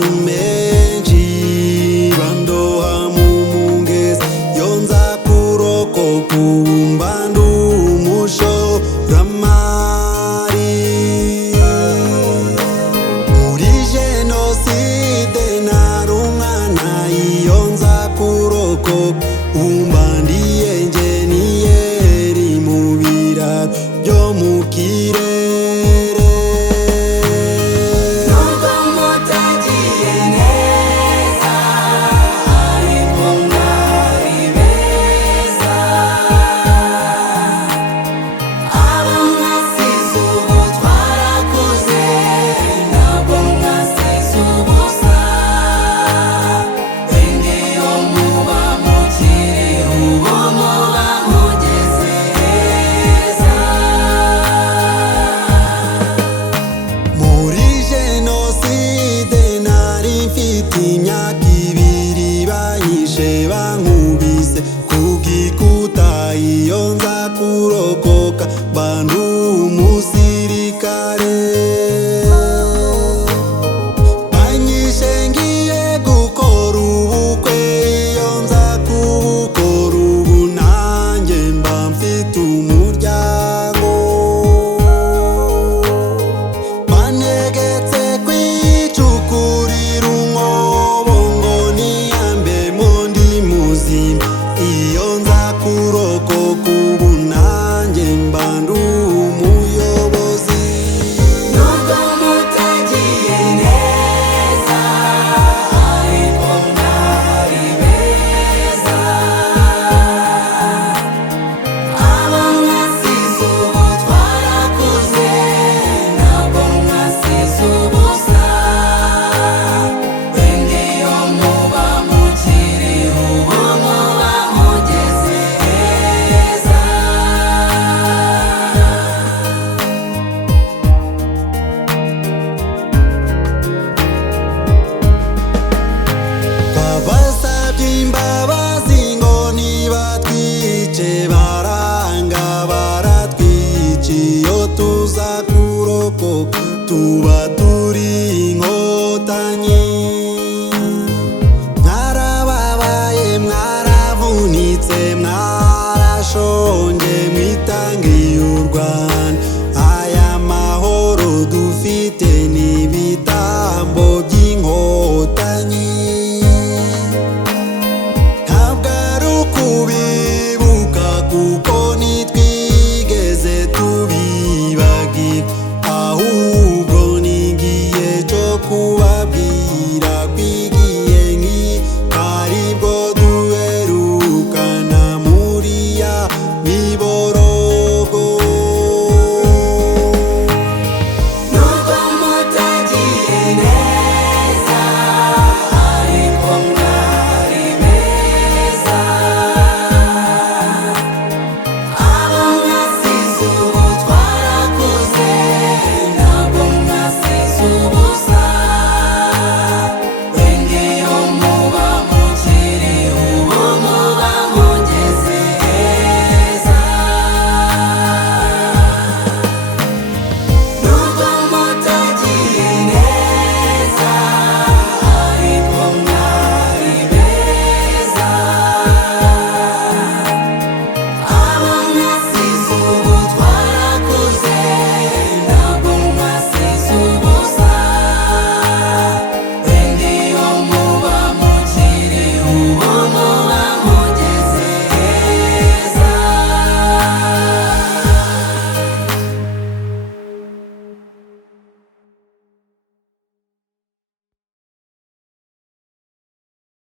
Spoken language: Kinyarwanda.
amaso menshi bandoha mu mungezi iyo nza kurokoka ubu ndi umushoramari. Muri jenoside nari umwana iyo nza kurokoka ubu ndi enjeniyeri mu biraro byo mu kirere. Nubwo mutagiye neza ariko mwari beza, abo mwasize ubu twarakuze ntabwo mwasize ubusa, wenda iyo muba mukiriho ubu muba mugeze heza. Muri jenoside nari mfite imyaka 2 banyishe bankubise ku gikuta iyo nza kurokoka ndi umusirikare. Banyishe ngiye gukora ubukwe iyo nza kubukora ubu nanjye mba mfite umuryango. Banegetse kwicukurira umwobo ngo niyambemo ndi muzima iyo nza kurokoka ubu nanjye mba ndi umuyobozi. Nubwo mutagiye neza ariko mwari beza, abo mwasize ubu twarakuze ntabwo mwasize ubusa, wenda iyo muba mukiriho ubu muba mugeze heza. Babasabye imbabazi ngo nibatwice baranga baratwica iyo tuza kurokoka tuba